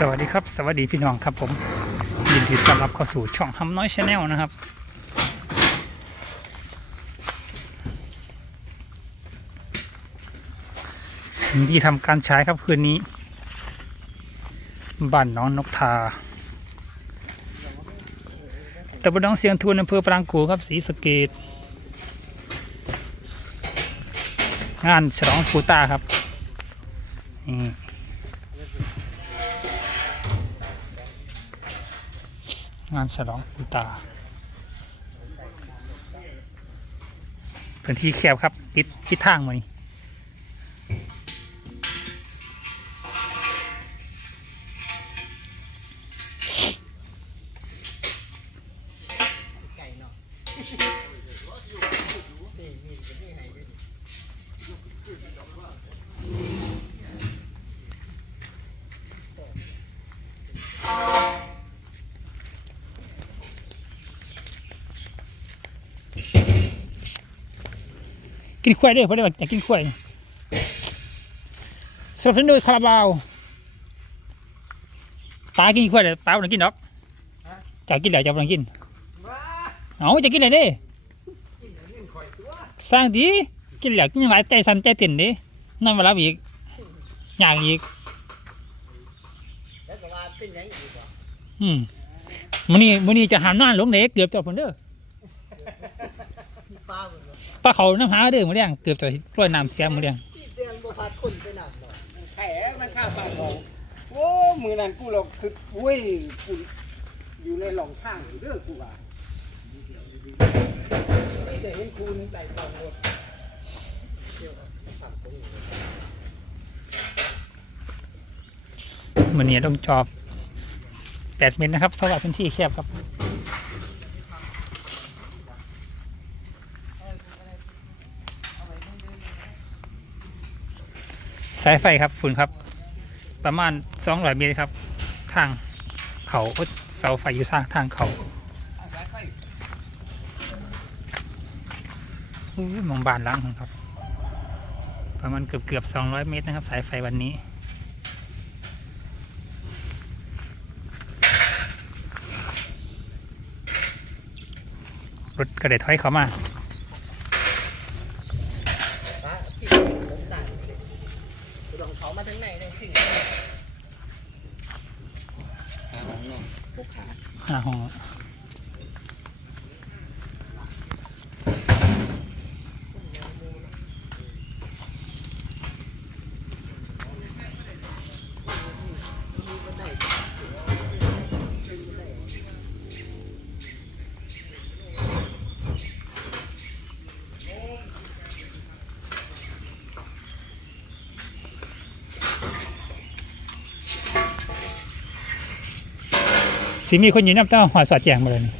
สวัสดีครับ สวัสดีพี่น้องครับผมยินดีต้อนรับเข้าสู่ช่องฮัมน้อยชาแนลนะครับ สิ่งที่ทำการใช้ครับคืนนี้บ้านน้องนกทาตำบลหน้องเสียงทูนอำเภอปรางกูครับศรีสเกดงานฉลองปูตาครับนี่ งานฉลองปูตา พื้นที่แคบครับติดทิศทางมานี่ กินข้วยด้วยเพราะได้อยากกินข้วยสนับสนุนโดยคาราบาวปลากินข้วยเลยปลาไม่ต้องกินดอกจะกินแล้วจะไม่ต้องกินเอาจะกินอะไรเด้กินอย่างนี้ข่อยสร้างดีกินแล้วกินหลายใจสั่นใจเต้นดินั่นมารับอีกอย่างอีกอืมมื้อนี้มื้อนี้จะหามนานลงเด็กเกือบจบผลเด้อ ป้าเบิ่งเนาะปลาเขาน้ำหาเด้อมื้อเลี้ยงเกือบจะปล่อยน้ำเสียมื้อเลี้ยงพี่เตียงบ่พาคนไปนำเนาะแผลมันข้าปากเขาโอ้มือนั้นกูเราคือเว้ยกูอยู่ในหลองข้างอยู่เด้อกูว่านี่แต่เห็นครูนึงใส่กล่องรถมื้อนี้ต้องจอบ8เมตรนะครับเพราะว่าพื้นที่แคบครับ สายไฟครับฝุ่นครับ ประมาณ200เมตรครับ ทางเขาเสาไฟอยู่ทางทางเขาอุ้ยมองบานล้างครับ ประมาณเกือบเกือบ200เมตรนะครับ สายไฟวันนี้รถกระเด็ดถอยเขามาพี่ผมได้เลยกูลองเขามาทางไหนเลยถึง ขาของน้องปกขา หาห้อง สีมีคนยู่นับเต้าหัวสอดแจงมาเลยนี่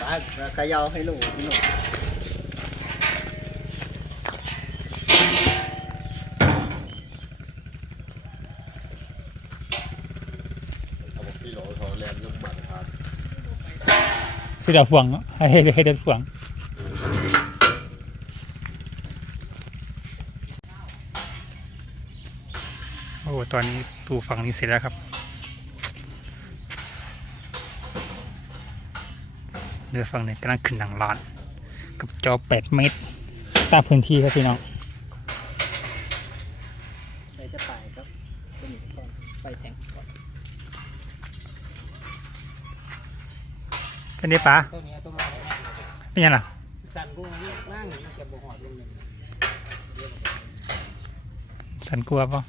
ป้าขยาให้ลูกพี่น้องสีดาวฟวงเนอะให้ให้ให้เดินฟวง ตอนนี้ตูฝั่งนี้เสร็จแล้วครับเรือฝั่งนี้กำลังขึ้นหนังร้านกับจอ 8 เมตรตามพื้นที่ครับพี่น้องใครจะไปก็สนิทก่อนไปแทงก่อนเป็นไงป๋าตัวนี้ตัวมาได้ไหมเป็นยังล่ะสั่นกูนี่นั่งมันจะบ่หอดลงหนึ่งสันกลัวป่ะ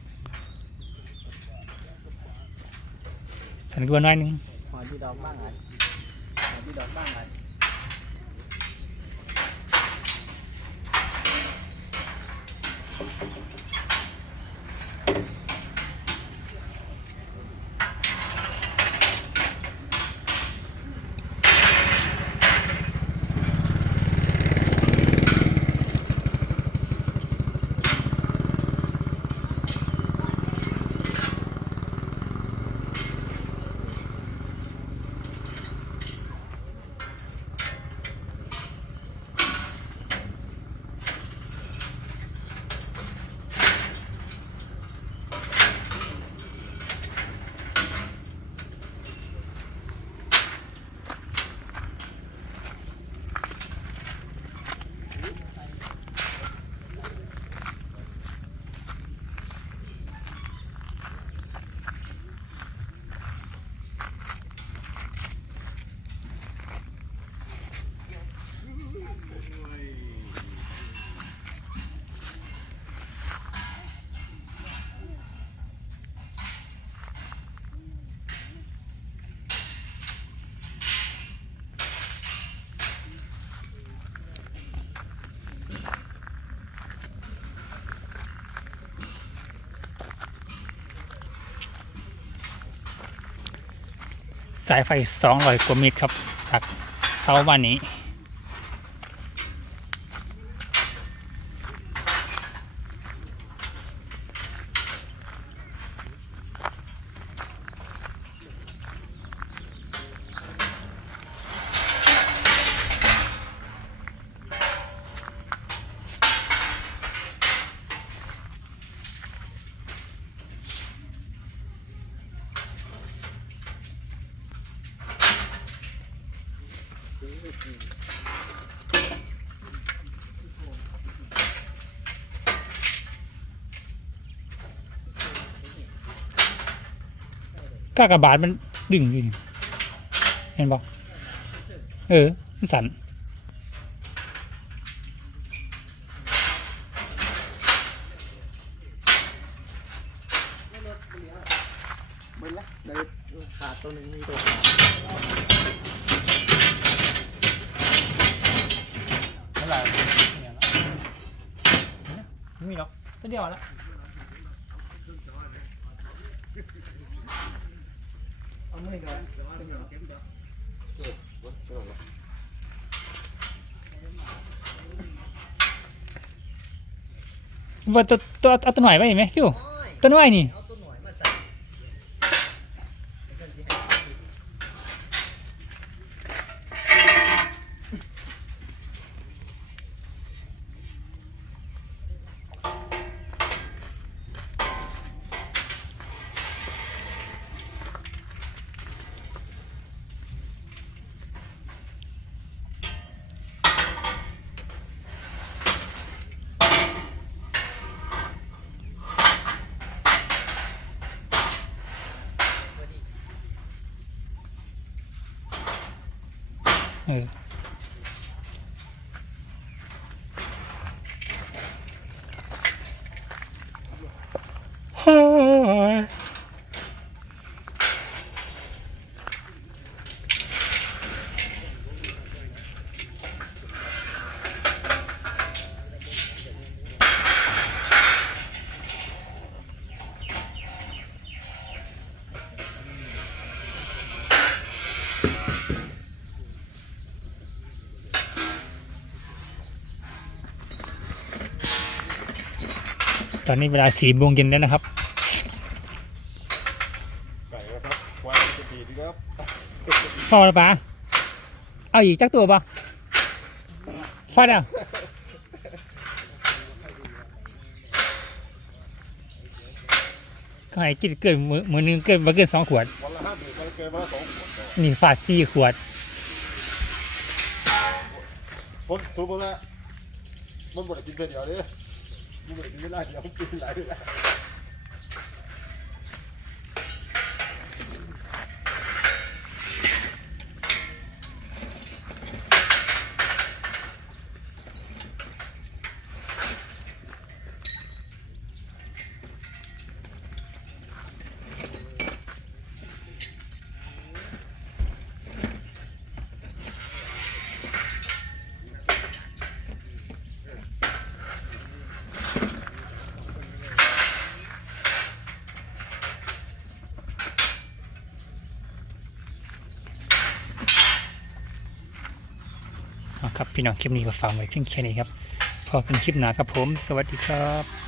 ถึัวน้อยนหน่อกบ้งไงหอ สายไฟสองร้อยกว่าเมตรครับจากเสาบ้านนี้ ก้ากระบาดมันดึงอยู่เห็นบอกเออ มันสั่นเบิ้ลละเลยขาดตัวหนึ่งมีตัวเท่าไหร่ไม่มีหรอกตัว เดียวแล้วเอาไม่ก่อนว่าตัวตัวเอาตัวหน่อยไปเห็นไหมคิวโอ้ยตัวน้อยนี่ เอาตัวหน่อยมาใส่เดี๋ยวฉันสิให้ เอ ตอนนี้เวลาสี่โมงเย็นแล้วนะครับไก่ครับควายจะดีดีครับพอแล้วปะเอาอีกจักตัวปะฟาดอะก็ให้กินเกินมือมือหนึงเกินมาเกินสองขวด วันละห้าดื่มวันละเกินวันละสองขวดนี่ฟาดสี่ขวด ผมสมมติว่ามันบดกินเพียเดียวเลย มันบดกินเวลาเดียวกินหลายเวลา เอา ครับพี่น้องคลิปนี้ก็ฟังไว้เพียงแค่นี้ครับพอเป็นคลิปหนาครับผม สวัสดีครับ